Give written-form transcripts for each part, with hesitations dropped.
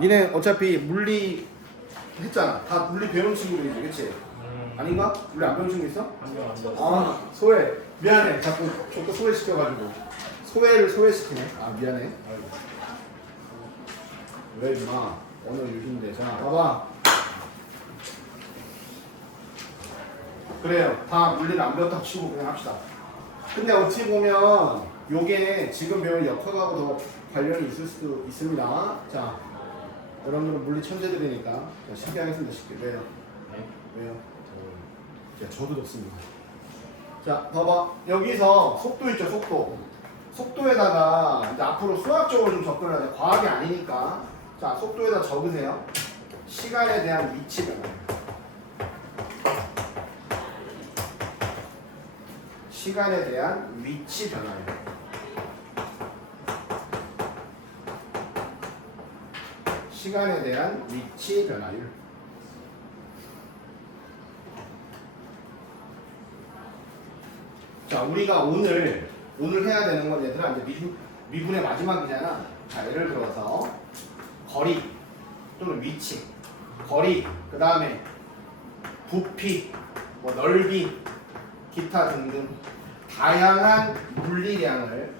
니네 어차피 물리 했잖아. 다 물리 배운 친구들이지, 그치? 아닌가? 물리 안 배운 친구 있어? 아, 소외. 미안해. 자꾸 소외시켜가지고. 소외를 소외시키네. 아, 미안해. 왜 임마? 오늘 유인데. 자, 봐봐. 그래요. 다 물리를 안 배웠다고 치고 그냥 합시다. 근데 어찌 보면 요게 지금 배운 역학하고 더 관련이 있을 수도 있습니다. 자, 여러분들은 물리 천재들이니까 쉽게 하겠습니다. 쉽게. 왜요? 왜요? 자, 저도 덥습니다. 자, 봐봐. 여기서 속도 있죠, 속도. 속도에다가 이제 앞으로 수학적으로 좀 접근을 해야 돼. 과학이 아니니까. 자, 속도에다 적으세요. 시간에 대한 위치 변화. 시간에 대한 위치 변화예요. 시간에 대한 위치 변화율. 자, 우리가 오늘 해야 되는 건 얘들아 이제 미분의 마지막이잖아. 자, 예를 들어서 거리 또는 위치, 거리, 그 다음에 부피, 뭐 넓이, 기타 등등 다양한 물리량을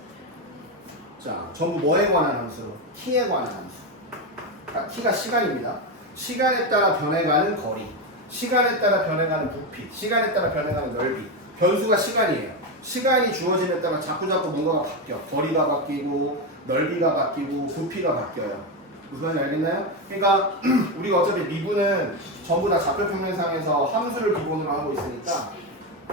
자 전부 뭐에 관한 함수로? t에 관한 함수. 그러니까 t가 시간입니다. 시간에 따라 변해가는 거리, 시간에 따라 변해가는 부피, 시간에 따라 변해가는 넓이. 변수가 시간이에요. 시간이 주어짐에 따라 자꾸 뭔가가 바뀌어. 거리가 바뀌고 넓이가 바뀌고 부피가 바뀌어요. 무슨 말인지 알겠나요? 그러니까 우리가 어차피 미분은 전부 다 좌표 평면상에서 함수를 기본으로 하고 있으니까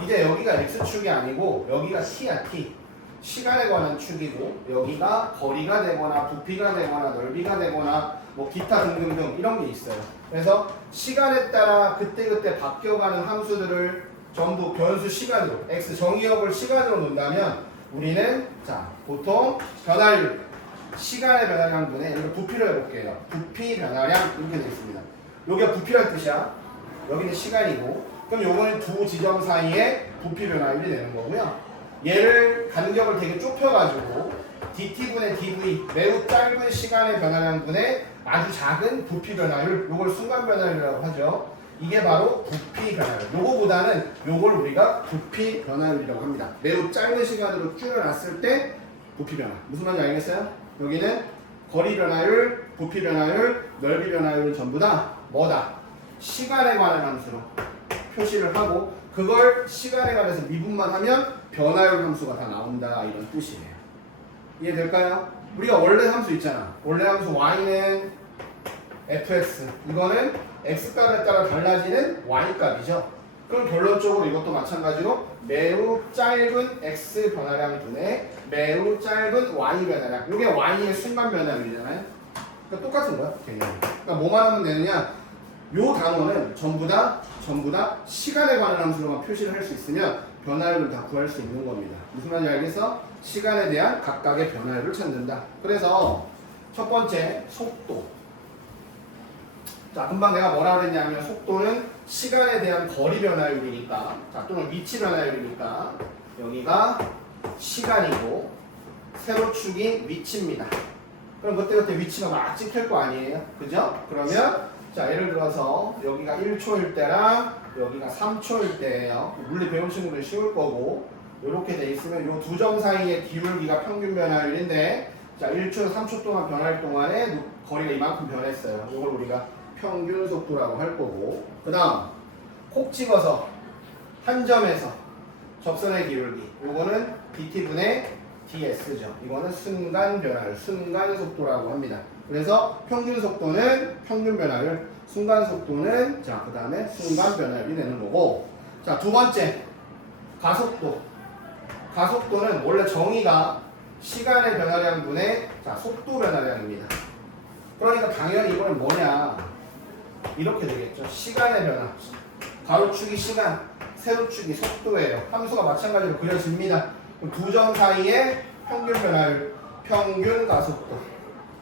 이제 여기가 x축이 아니고 여기가 t야, t. 시간에 관한 축이고 여기가 거리가 되거나 부피가 되거나 넓이가 되거나 뭐 기타 등등등 이런 게 있어요. 그래서 시간에 따라 그때그때 바뀌어가는 함수들을 전부 변수 시간으로 x 정의역을 시간으로 놓는다면 우리는 자 보통 변화율 시간의 변화량분의 여기 부피를 해볼게요. 부피 변화량 이렇게 되어 있습니다. 여기가 부피란 뜻이야. 여기는 시간이고 그럼 요거는 두 지점 사이의 부피 변화율이 되는 거고요. 얘를 간격을 되게 좁혀가지고 dt분의 dv 매우 짧은 시간의 변화량분의 아주 작은 부피 변화율 요걸 순간 변화율이라고 하죠. 이게 바로 부피 변화율. 요거보다는 요걸 우리가 부피 변화율이라고 합니다. 매우 짧은 시간으로 줄여놨을 때 부피 변화. 무슨 말인지 알겠어요? 여기는 거리 변화율, 부피 변화율, 넓이 변화율은 전부 다 뭐다? 시간에 관한 함수로 표시를 하고 그걸 시간에 관해서 미분만 하면 변화율 함수가 다 나온다 이런 뜻이에요. 이해될까요? 우리가 원래 함수 있잖아. 원래 함수 y는 fx 이거는 x값에 따라 달라지는 y값이죠. 그럼 결론적으로 이것도 마찬가지로 매우 짧은 x 변화량 분의 매우 짧은 y 변화량. 이게 y의 순간 변화율이잖아요. 그러니까 똑같은 거야. 그러니까 뭐만 하면 되느냐? 요 단어는 전부 다 시간에 관한 함수로만 표시를 할 수 있으면 변화율을 다 구할 수 있는 겁니다. 무슨 말인지 알겠어? 시간에 대한 각각의 변화율을 찾는다. 그래서 첫 번째 속도. 자, 금방 내가 뭐라 그랬냐면 속도는 시간에 대한 거리 변화율이니까 자, 또는 위치 변화율이니까 여기가 시간이고 세로축이 위치입니다. 그럼 그때그때 위치가 막 찍힐 거 아니에요? 그죠? 그러면 자, 예를 들어서 여기가 1초일 때랑 여기가 3초일 때예요. 물리 배운 친구는 쉬울 거고 이렇게 돼 있으면 이 두 점 사이의 기울기가 평균 변화율인데 자, 1초, 3초 동안 변할 동안에 거리가 이만큼 변했어요. 이걸 우리가 평균 속도라고 할 거고 그 다음 콕 집어서 한 점에서 접선의 기울기 이거는 dt분의 ds죠. 이거는 순간 변화율, 순간 속도라고 합니다. 그래서 평균 속도는 평균 변화율, 순간 속도는 자, 그 다음에 순간 변화율이 되는 거고 자, 두 번째 가속도. 가속도는 원래 정의가 시간의 변화량분의 자, 속도 변화량입니다. 그러니까 당연히 이거는 뭐냐 이렇게 되겠죠. 시간의 변화. 가로축이 시간, 세로축이 속도예요. 함수가 마찬가지로 그려집니다. 두 점 사이의 평균 변화율, 평균 가속도.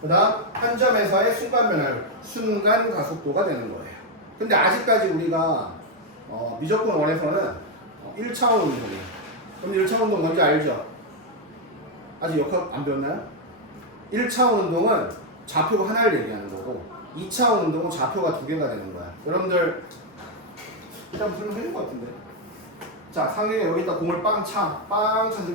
그 다음 한 점에서의 순간 변화율, 순간 가속도가 되는 거예요. 근데 아직까지 우리가 미적분 원에서는 1차원 운동이에요. 그럼 1차원 운동 뭔지 알죠? 아직 역학 안 배웠나요? 1차원 운동은 좌표가 하나를 얘기하는 거고 2차원 운동은 좌표가 두 개가 되는 거야. 여러분들 일단 설명해준 것 같은데. 자, 상대가 여기다 공을 빵 차서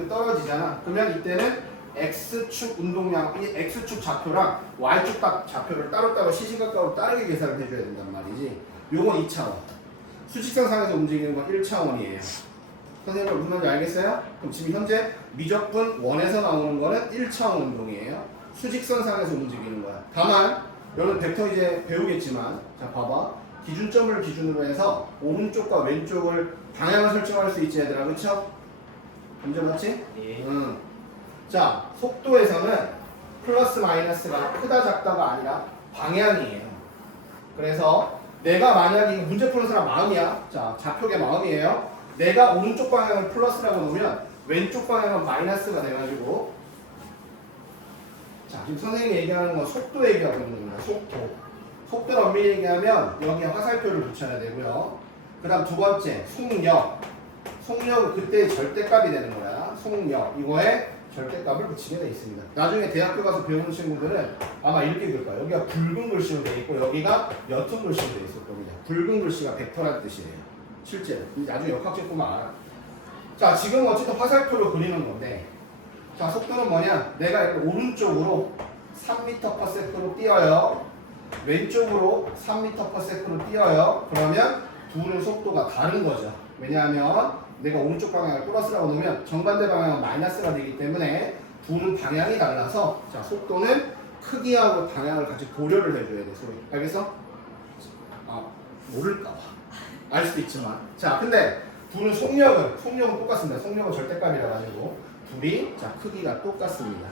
떨어지잖아. 그러면 이때는 X축 운동량, 이 X축 좌표랑 Y축 좌표를 따로따로 시시각각으로 다르게 계산을 해줘야 된단 말이지. 요건 2차원. 수직선 상에서 움직이는 건 1차원이에요. 선생님 무슨 말인지 알겠어요? 그럼 지금 현재 미적분 원에서 나오는 거는 1차원 운동이에요. 수직선 상에서 움직이는 거야. 다만 여러분 벡터 이제 배우겠지만, 자 봐봐. 기준점을 기준으로 해서 오른쪽과 왼쪽을 방향을 설정할 수 있지 얘들아, 그쵸? 문제 맞지? 예. 자, 속도에서는 플러스 마이너스가 크다 작다가 아니라 방향이에요. 그래서 내가 만약에 문제 푸는 사람 마음이야. 자, 좌표계 마음이에요. 내가 오른쪽 방향을 플러스라고 놓으면 왼쪽 방향은 마이너스가 돼가지고, 자, 지금 선생님이 얘기하는 건 속도 얘기하고 있는 거야. 속도를 엄밀히 얘기하면 여기에 화살표를 붙여야 되고요. 그 다음 두 번째, 속력은 그때의 절대값이 되는 거야. 속력, 이거에 절대값을 붙이게 돼 있습니다. 나중에 대학교 가서 배우는 친구들은 아마 이렇게 그럴 거야. 여기가 붉은 글씨로 돼 있고 여기가 옅은 글씨로 돼 있을 겁니다. 붉은 글씨가 벡터라는 뜻이에요. 실제로. 나중에 역학책 보면 알아. 자, 지금 어쨌든 화살표로 그리는 건데, 자, 속도는 뭐냐? 내가 이렇게 오른쪽으로 3m/s로 뛰어요. 왼쪽으로 3m/s로 뛰어요. 그러면 둘의 속도가 다른 거죠. 왜냐하면 내가 오른쪽 방향을 플러스라고 놓으면 정반대 방향은 마이너스가 되기 때문에 둘은 방향이 달라서, 자, 속도는 크기하고 방향을 같이 고려를 해줘야 돼. 소리 알겠어? 아, 모를까 봐. 알 수도 있지만. 자, 근데 둘은 속력은 똑같습니다. 속력은 절대값이라 가지고 둘이, 자, 크기가 똑같습니다.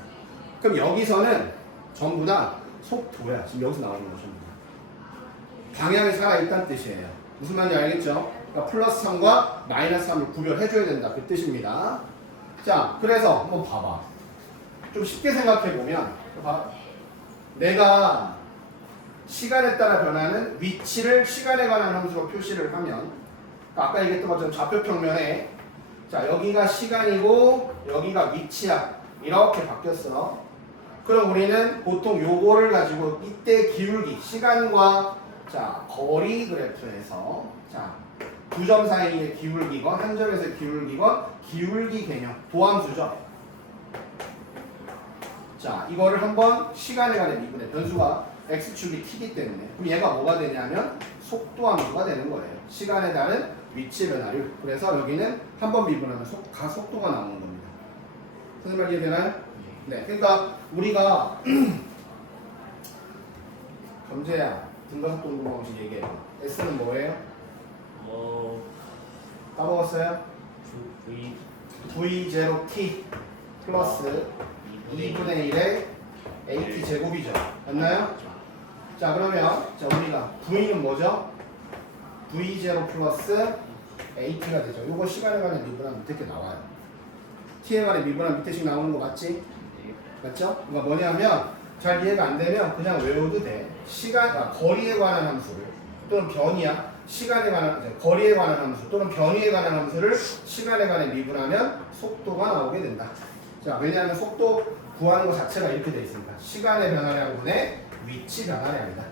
그럼 여기서는 전부 다 속도야. 지금 여기서 나오는 거 전부 다. 방향이 살아있다는 뜻이에요. 무슨 말인지 알겠죠? 그러니까 플러스 3과 마이너스 3을 구별해줘야 된다. 그 뜻입니다. 자, 그래서 한번 봐봐. 좀 쉽게 생각해보면, 내가 시간에 따라 변하는 위치를 시간에 관한 함수로 표시를 하면, 아까 얘기했던 것처럼 좌표 평면에, 자, 여기가 시간이고 여기가 위치야. 이렇게 바뀌었어. 그럼 우리는 보통 요거를 가지고 이때 기울기, 시간과, 자, 거리 그래프에서, 자, 두 점 사이의 기울기건 한 점에서의 기울기건 기울기 개념, 도함수죠. 자, 이거를 한번 시간에 관한 미분의 변수가 x축이 t이기 때문에, 그럼 얘가 뭐가 되냐면 속도함수가 되는 거예요. 시간에 따른 위치 변화율. 그래서 여기는 한번 미분하면 가속도가 나오는 겁니다. 선생님 말 이해되나요? 네. 그러니까 우리가 경제야 등가속도 운동 방식 얘기해요. S는 뭐예요? 까먹었어요? V0t 플러스 2분의 1의 AT 제곱이죠. 맞나요? 자, 그러면 자, 우리가 V는 뭐죠? V0 플러스 AT가 되죠. 요거 시간에 관한 미분하면 밑에 이렇게 나와요. T에 관한 미분하면 밑에씩 나오는 거 맞지? 맞죠? 그러니까 뭐냐면 잘 이해가 안 되면 그냥 외워도 돼. 거리에 관한 함수를 또는 변이야. 시간에 관한, 거리에 관한 함수 또는 변이에 관한 함수를 시간에 관해 미분하면 속도가 나오게 된다. 자, 왜냐하면 속도 구하는 것 자체가 이렇게 돼 있으니까 시간의 변화량분의 위치 변화량이다.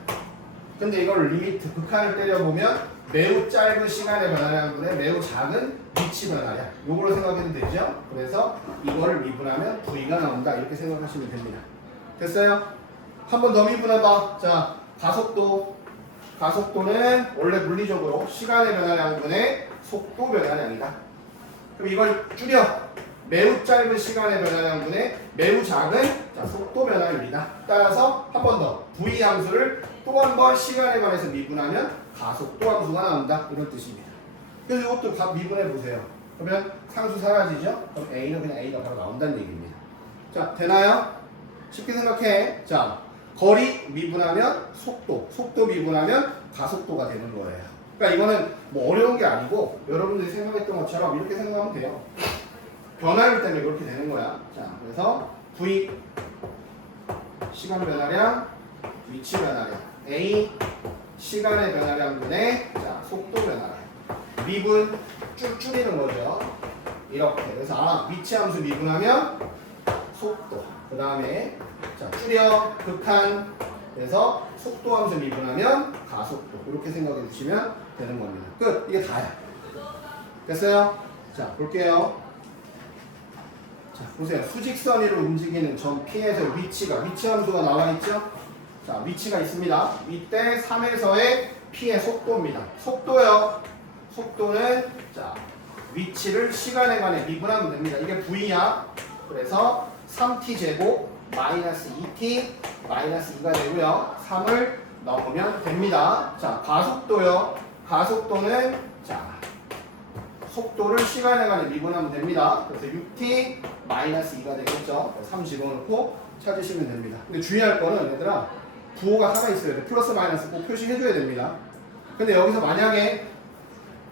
근데 이걸 리미트 극한을 때려보면 매우 짧은 시간의 변화량분의 매우 작은 위치 변화량, 요걸로 생각해도 되죠. 그래서 이거를 미분하면 V가 나온다, 이렇게 생각하시면 됩니다. 됐어요? 한 번 더 미분해봐. 자, 가속도는 원래 물리적으로 시간의 변화량분의 속도 변화량이다. 그럼 이걸 줄여 매우 짧은 시간의 변화량분의 매우 작은, 자, 속도 변화율이다. 따라서 한 번 더 V 함수를 또 한 번 시간에 관해서 미분하면 가속도 함수가 나온다, 이런 뜻입니다. 그래서 이것도 미분해 보세요. 그러면 상수 사라지죠? 그럼 A는 그냥 A가 바로 나온다는 얘기입니다. 자, 되나요? 쉽게 생각해. 자, 거리 미분하면 속도 미분하면 가속도가 되는 거예요. 그러니까 이거는 뭐 어려운 게 아니고 여러분들이 생각했던 것처럼 이렇게 생각하면 돼요. 변화율 때문에 그렇게 되는 거야. 자, 그래서 V 시간 변화량, 위치 변화량, A 시간의 변화량분의, 자, 속도 변화량. 미분 쭉 줄이는 거죠. 이렇게. 그래서 위치 함수 미분하면 속도. 그 다음에, 자, 줄여 극한 그래서 속도함수 미분하면 가속도. 이렇게 생각해 주시면 되는 겁니다. 끝. 이게 다야. 됐어요? 자, 볼게요. 자, 보세요. 수직선 위로 움직이는 점 P에서 위치 함수가 나와 있죠? 자, 위치가 있습니다. 이때 3에서의 P의 속도입니다. 속도요. 속도는 자, 위치를 시간에 관해 미분하면 됩니다. 이게 V야. 그래서 3t 제곱 마이너스 2t 마이너스 2가 되고요. 3을 넣으면 됩니다. 자, 가속도요. 가속도는 자, 속도를 시간에 관해 미분하면 됩니다. 그래서 6t 마이너스 2가 되겠죠. 3 집어넣고 찾으시면 됩니다. 근데 주의할 거는 얘들아 부호가 살아있어야 돼. 플러스 마이너스 꼭 표시해줘야 됩니다. 근데 여기서 만약에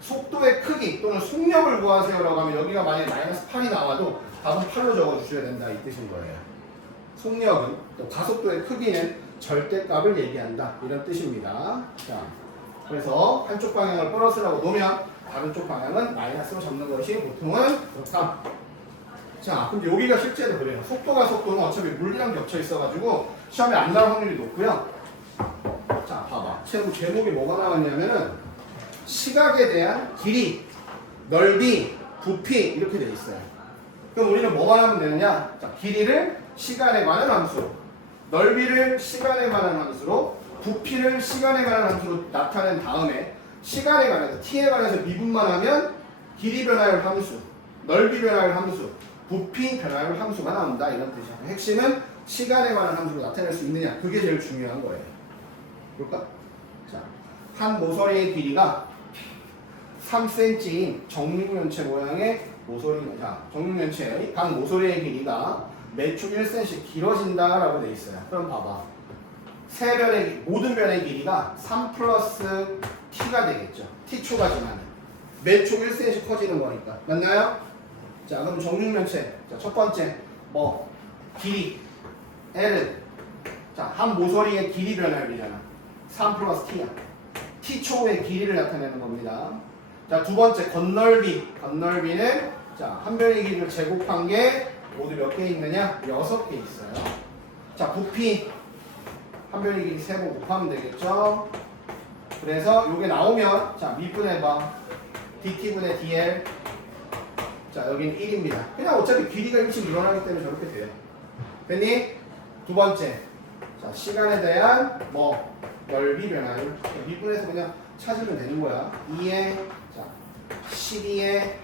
속도의 크기 또는 속력을 구하세요라고 하면 여기가 만약에 마이너스 8이 나와도 답은 8로 적어주셔야 된다 이 뜻인 거예요. 속력은 또 가속도의 크기는 절대값을 얘기한다 이런 뜻입니다. 자, 그래서 한쪽 방향을 플러스라고 놓으면 다른 쪽 방향은 마이너스로 잡는 것이 보통은 그렇다. 자, 근데 여기가 실제로 그래요. 속도가 속도는 어차피 물리랑 겹쳐 있어가지고 시험에 안 나올 확률이 높고요. 자, 봐봐. 제목이 뭐가 나왔냐면은 시각에 대한 길이, 넓이, 부피 이렇게 돼 있어요. 그럼 우리는 뭐만 하면 되느냐? 자, 길이를 시간에 관한 함수, 넓이를 시간에 관한 함수로, 부피를 시간에 관한 함수로 나타낸 다음에 시간에 관해서 t에 관해서 미분만 하면 길이 변화율 함수, 넓이 변화율 함수, 부피 변화율 함수가 나온다 이런 뜻이야. 핵심은 시간에 관한 함수로 나타낼 수 있느냐 그게 제일 중요한 거예요. 볼까? 자, 한 모서리의 길이가 3cm인 정육면체 모양의 모서리입니다. 정육면체의 각 모서리의 길이가 매축 1cm 길어진다라고 돼 있어요. 그럼 봐봐. 모든 변의 길이가 3 플러스 t가 되겠죠. t초가 지나면 매축 1cm 커지는 거니까. 맞나요? 자, 그럼 정육면체. 자, 첫 번째 길이 L은 자, 한 모서리의 길이 변화율이잖아. 3 플러스 t야. t초의 길이를 나타내는 겁니다. 자, 두 번째 건널비는 자, 한 변의 길이를 제곱한 게 모두 몇 개 있느냐? 6개 있어요. 자, 부피 한 변의 길이 3번 곱하면 되겠죠? 그래서 이게 나오면 자, 미분해봐. dt분의 dl. 자, 여기는 1입니다. 그냥 어차피 길이가 1씩 늘어나기 때문에 저렇게 돼요. 됐니? 두 번째. 자, 시간에 대한 넓이 변화율. 미분해서 그냥 찾으면 되는 거야. 2에 자, 12에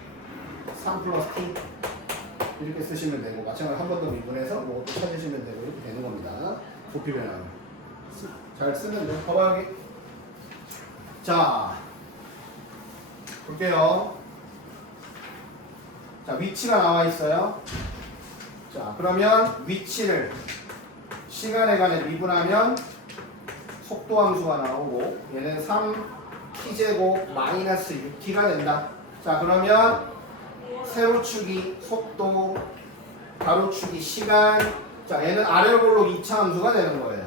3 플러스 t. 이렇게 쓰시면 되고, 마찬가지로 한 번 더 미분해서 또 찾으시면 되고, 이렇게 되는 겁니다. 부피 변화율. 잘 쓰면 돼. 봐봐, 여기. 자, 볼게요. 자, 위치가 나와 있어요. 자, 그러면 위치를 시간에 관해 미분하면 속도 함수가 나오고 얘는 3t제곱 마이너스 6t가 된다. 자, 그러면 세로축이 속도, 가로축이 시간. 자, 얘는 아래로 볼록 2차 함수가 되는 거예요.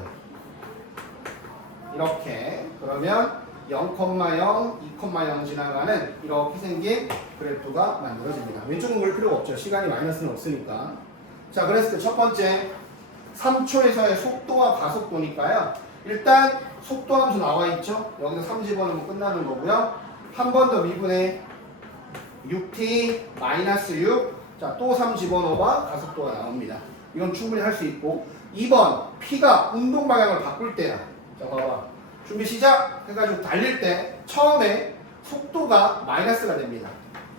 이렇게. 그러면 0,0, 2,0 지나가는 이렇게 생긴 그래프가 만들어집니다. 왼쪽은 볼 필요가 없죠. 시간이 마이너스는 없으니까. 자, 그랬을 때 첫 번째 3초에서의 속도와 가속도니까요. 일단 속도 함수 나와 있죠. 여기서 3 집어넣으면 끝나는 거고요. 한 번 더 미분해 6t 마이너스 6. 자, 또 3 집어넣어봐. 가속도가 나옵니다. 이건 충분히 할 수 있고. 2번 P가 운동 방향을 바꿀 때야. 자, 봐봐. 준비 시작 해가지고 달릴 때 처음에 속도가 마이너스가 됩니다.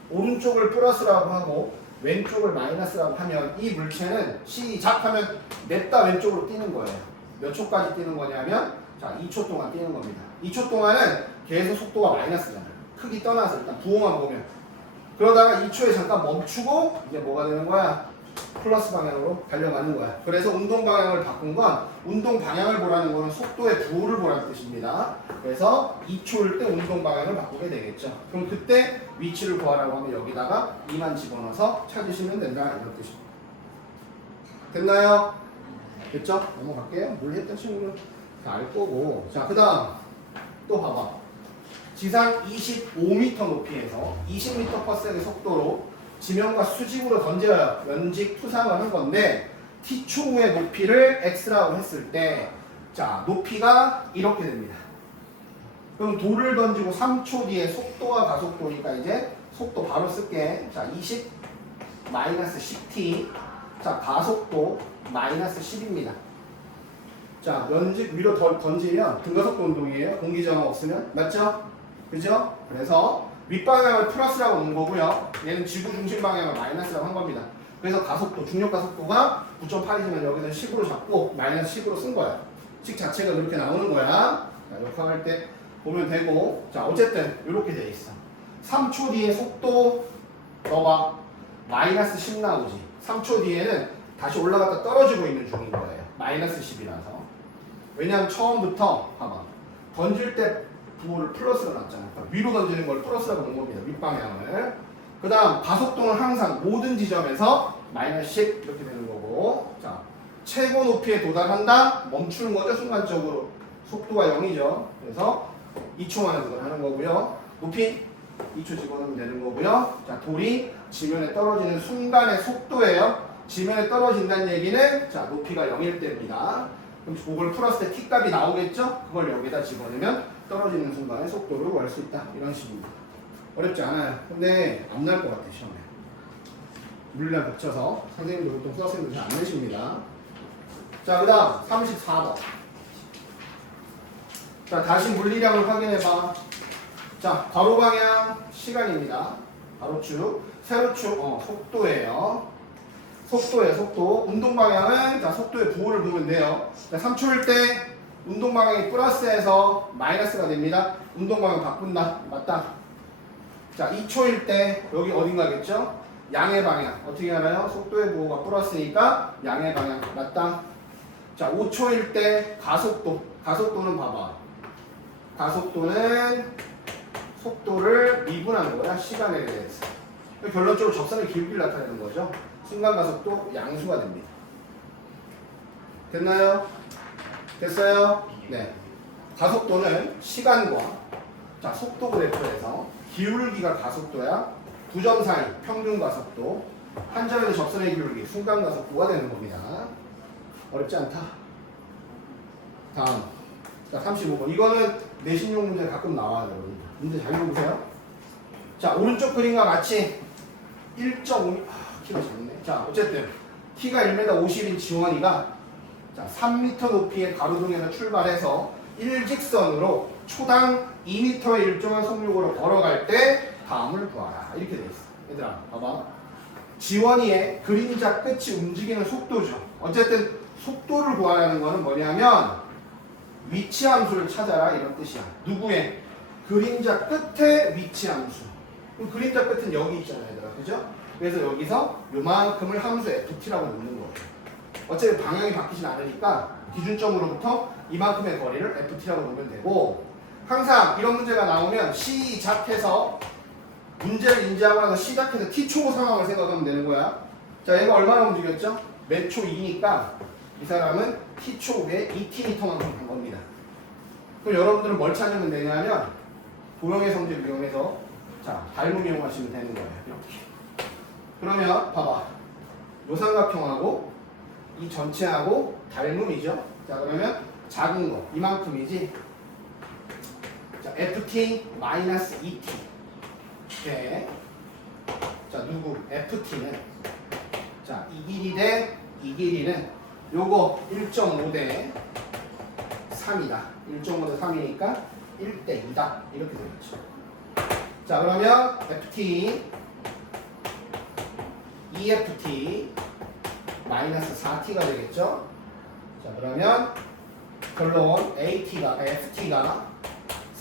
오른쪽을 플러스라고 하고 왼쪽을 마이너스라고 하면 이 물체는 시작하면 냈다 왼쪽으로 뛰는 거예요. 몇 초까지 뛰는 거냐면 자, 2초 동안 뛰는 겁니다. 2초 동안은 계속 속도가 마이너스잖아요. 크기 떠나서 일단 부호만 보면. 그러다가 2초에 잠깐 멈추고 이제 뭐가 되는 거야? 플러스 방향으로 달려가는 거야. 그래서 운동 방향을 바꾼 건 운동 방향을 보라는 거는 속도의 부호를 보라는 뜻입니다. 그래서 2초일 때 운동 방향을 바꾸게 되겠죠. 그럼 그때 위치를 구하라고 하면 여기다가 2만 집어넣어서 찾으시면 된다 이런 뜻입니다. 됐나요? 됐죠? 넘어갈게요. 뭘 했던 친구는 다 알 거고. 자, 그 다음 또 봐봐. 지상 25m 높이에서 20m/s의 속도로 지면과 수직으로 던져야 면직 투상을 한 건데 t초 후의 높이를 x라고 했을 때 자, 높이가 이렇게 됩니다. 그럼 돌을 던지고 3초 뒤에 속도와 가속도니까 이제 속도 바로 쓸게. 자, 20 마이너스 10t. 자, 가속도 마이너스 10입니다. 자, 면직 위로 더 던지면 등가속도 운동이에요. 공기 저항 없으면. 맞죠? 그죠? 그래서 윗방향을 플러스라고 놓은 거고요. 얘는 지구 중심 방향을 마이너스라고 한 겁니다. 그래서 가속도, 중력 가속도가 9.8이지만 여기는 10으로 잡고 마이너스 10으로 쓴 거야. 식 자체가 그렇게 나오는 거야. 자, 역학할 때 보면 되고. 자, 어쨌든 이렇게 돼 있어. 3초 뒤에 속도 넣어봐. 마이너스 10 나오지. 3초 뒤에는 다시 올라갔다 떨어지고 있는 중인 거예요. 마이너스 10이라서. 왜냐하면 처음부터 봐봐. 던질 때 부호를 플러스로 놨잖아. 그러니까 위로 던지는 걸 플러스라고 놓은 겁니다. 윗방향을. 그 다음 가속도는 항상 모든 지점에서 마이너스 10 이렇게 되는 거고. 자, 최고 높이에 도달한다. 멈추는 거죠. 순간적으로. 속도가 0이죠. 그래서 2초 만에 도달하는 거고요. 높이 2초 집어넣으면 되는 거고요. 자, 돌이 지면에 떨어지는 순간의 속도예요. 지면에 떨어진다는 얘기는 자, 높이가 0일 때입니다. 그럼 그걸 풀었을 때 t값이 나오겠죠? 그걸 여기다 집어넣으면 떨어지는 순간의 속도를 구할 수 있다. 이런 식입니다. 어렵지 않아요. 근데 안 날 것 같아, 시험에. 물리랑 겹쳐서 선생님도 보통 수학생들 잘 안 내십니다. 자, 그 다음 34번. 자, 다시 물리량을 확인해봐. 자, 괄호 방향 시간입니다. 가로축, 세로축, 속도예요. 속도예요, 속도. 운동 방향은 자, 속도의 부호를 두면 돼요. 자, 3초일 때 운동 방향이 플러스에서 마이너스가 됩니다. 운동 방향 바꾼다. 맞다. 자, 2초일 때 여기 어딘가겠죠? 양의 방향. 어떻게 알아요? 속도의 부호가 플러스니까 양의 방향. 맞다. 자, 5초일 때 가속도. 가속도는 봐봐. 가속도는 속도를 미분하는 거야. 시간에 대해서. 결론적으로 적선의 기울기를 나타내는 거죠. 순간 가속도 양수가 됩니다. 됐나요? 됐어요? 네. 가속도는 시간과 자, 속도 그래프에서 기울기가 가속도야. 두 점 사이 평균 가속도. 한 점에서 적선의 기울기 순간 가속도가 되는 겁니다. 어렵지 않다. 다음. 자, 35번. 이거는 내신용 문제 가끔 나와요, 여러분. 문제 잘 읽어보세요. 자, 오른쪽 그림과 같이 1.5m. 키가 작네. 자, 어쨌든 키가 1m 50인 지원이가 자, 3m 높이의 가로등에서 출발해서 일직선으로 초당 2m의 일정한 속력으로 걸어갈 때 다음을 구하라. 이렇게 돼 있어. 얘들아, 봐봐. 지원이의 그림자 끝이 움직이는 속도죠. 어쨌든 속도를 구하라는 거는 뭐냐면 위치 함수를 찾아라 이런 뜻이야. 누구의? 그림자 끝에 위치 함수. 그럼 그림자 끝은 여기 있잖아요, 얘들아. 그죠? 그래서 여기서 요만큼을 함수 ft라고 놓는 거예요. 어차피 방향이 바뀌진 않으니까 기준점으로부터 이만큼의 거리를 ft라고 놓으면 되고, 항상 이런 문제가 나오면 시작해서 문제를 인지하고 나서 시작해서 t초 상황을 생각하면 되는 거야. 자, 얘가 얼마나 움직였죠? 몇 초 2니까 이 사람은 t초 후에 2t만큼 간 겁니다. 그럼 여러분들은 뭘 찾으면 되냐면 도형의 성질을 이용해서 자, 닮음 이용하시면 되는 거예요. 이렇게. 그러면 봐봐. 요 삼각형하고 이 전체하고 닮음이죠. 자, 그러면 작은 거 이만큼이지. 자, ft-2t. 이렇게. 자, 누구? ft는 자, 이 길이 대 이 길이는 요거 1.5 대 3이다. 1.5 대 3이니까 1대 2다. 이렇게 되겠죠. 자, 그러면 ft 2ft 마이너스 4t가 되겠죠. 자, 그러면 결론 ft가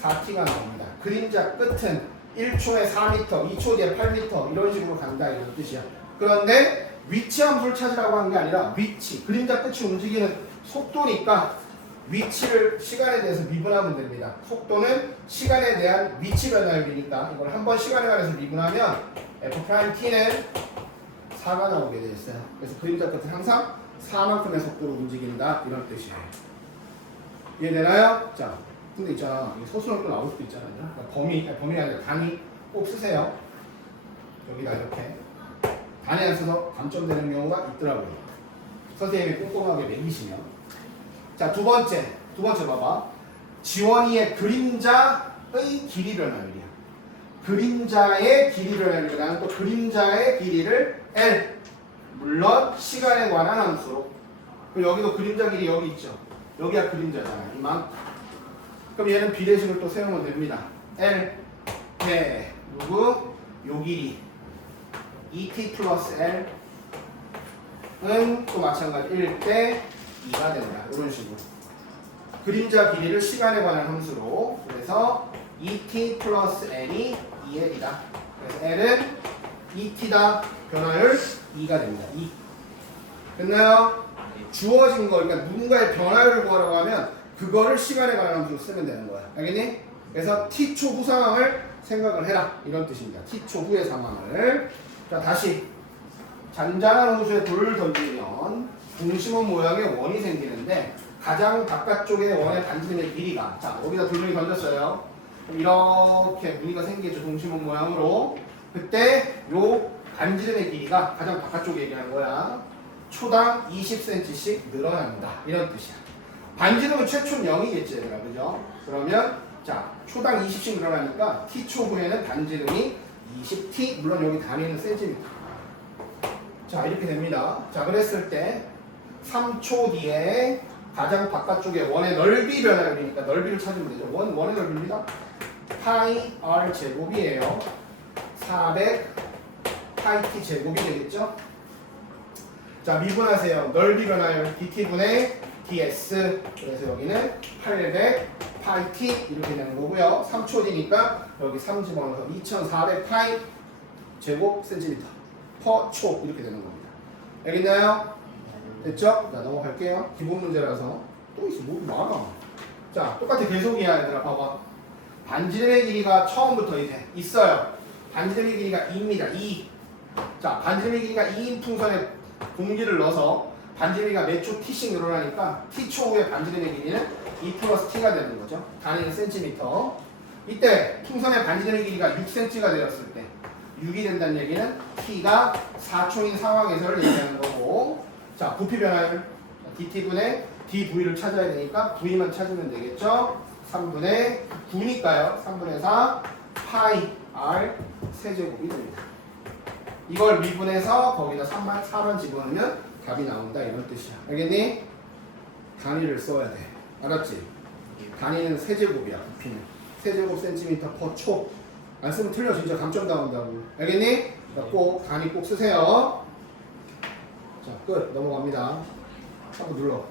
4t가 나옵니다. 그림자 끝은 1초에 4m, 2초 뒤에 8m 이런 식으로 간다 이런 뜻이야. 그런데 위치 함수를 찾으라고 한 게 아니라 위치, 그림자 끝이 움직이는 속도니까 위치를 시간에 대해서 미분하면 됩니다. 속도는 시간에 대한 위치 변화율이니까 이걸 한번 시간에 관해서 미분하면 f't는 4가 나오게 되어 있어요. 그래서 그림자 끝은 항상 4만큼의 속도로 움직인다 이런 뜻이에요. 이해되나요? 자, 근데 있잖아, 소수는 또 나올 수도 있잖아요. 그러니까 범위가 아니라 단위 꼭 쓰세요. 여기다 이렇게 단위 안 써서 감점되는 경우가 있더라고요. 선생님이 꼼꼼하게 매기시면. 자, 두 번째 두 번째 봐봐. 지원이의 그림자의 길이 변화율이야. 그림자의 길이 변화율. 나는 또 그림자의 길이를 L. 물론 시간에 관한 함수로. 그럼 여기도 그림자 길이 여기 있죠. 여기가 그림자잖아. 이만. 그럼 얘는 비례식을 또 세우면 됩니다. L 대 누구? 요 길이 2t 플러스 L은 또 마찬가지 1대 2가 된다. 이런 식으로. 그림자 길이를 시간에 관한 함수로. 그래서 2t 플러스 L이 2L이다. 그래서 L은 2t다. 변화율 2가 됩니다. 2. 됐나요? 주어진 거, 그러니까 누군가의 변화율을 구하라고 하면 그거를 시간에 관한 함수로 쓰면 되는 거야. 알겠니? 그래서 t 초 후 상황을 생각을 해라. 이런 뜻입니다. t 초 후의 상황을. 자, 다시. 잔잔한 호수에 돌을 던지면 중심원 모양의 원이 생기는데 가장 바깥쪽의 원의 반지름의 길이가, 자, 여기다 돌멩이 던졌어요. 그럼 이렇게 무늬가 생기죠. 중심원 모양으로. 그때 요 반지름의 길이가 가장 바깥쪽에 얘기하는 거야. 초당 20cm씩 늘어난다. 이런 뜻이야. 반지름은 최초는 0이겠지, 얘들아. 그죠? 그러면, 자, 초당 20씩 늘어나니까 t초 후에는 반지름이 20t, 물론 여기 단위는 센티미터. 자, 이렇게 됩니다. 자, 그랬을 때 3초 뒤에 가장 바깥쪽에 원의 넓이 변화율이니까 넓이를 찾으면 되죠. 원의 넓이입니다. 파이 r 제곱이에요. 400 파이 t 제곱이 되겠죠? 자, 미분하세요. 넓이 변화율 dt분의 ds. 그래서 여기는 800 파이 t 이렇게 되는 거고요. 3초 뒤니까 여기 3 집어넣어서 2400 파이 제곱 센티미터 퍼 초 이렇게 되는 겁니다. 알겠나요? 됐죠? 자, 넘어갈게요. 기본 문제라서 또 있어. 뭐 많아. 자, 똑같아. 계속이야, 얘들아. 봐봐. 반지름의 길이가 처음부터 이제 있어요. 반지름의 길이가 2입니다. 2. 자, 반지름의 길이가 2인 풍선에 공기를 넣어서 반지름이가 몇 초 t씩 늘어나니까 t초 후에 반지름의 길이는 2 플러스 t가 되는 거죠. 단위는 센티미터. 이때 풍선의 반지름의 길이가 6cm가 되었을 때 6이 된다는 얘기는 t가 4초인 상황에서를 얘기하는 거고, 자, 부피 변화율 dt분의 dv를 찾아야 되니까 v만 찾으면 되겠죠. 3분의 9니까요. 3분의 4 파이 r 세제곱이 됩니다. 이걸 미분해서 거기다 4만 집어넣으면 답이 나온다. 이런 뜻이야. 알겠니? 단위를 써야 돼. 알았지? 단위는 세제곱이야. 부피는 세제곱 센티미터 퍼 초. 안 쓰면 틀려. 진짜 감점 나온다고. 알겠니? 꼭 단위 꼭 쓰세요. 자, 끝. 넘어갑니다. 한번 눌러.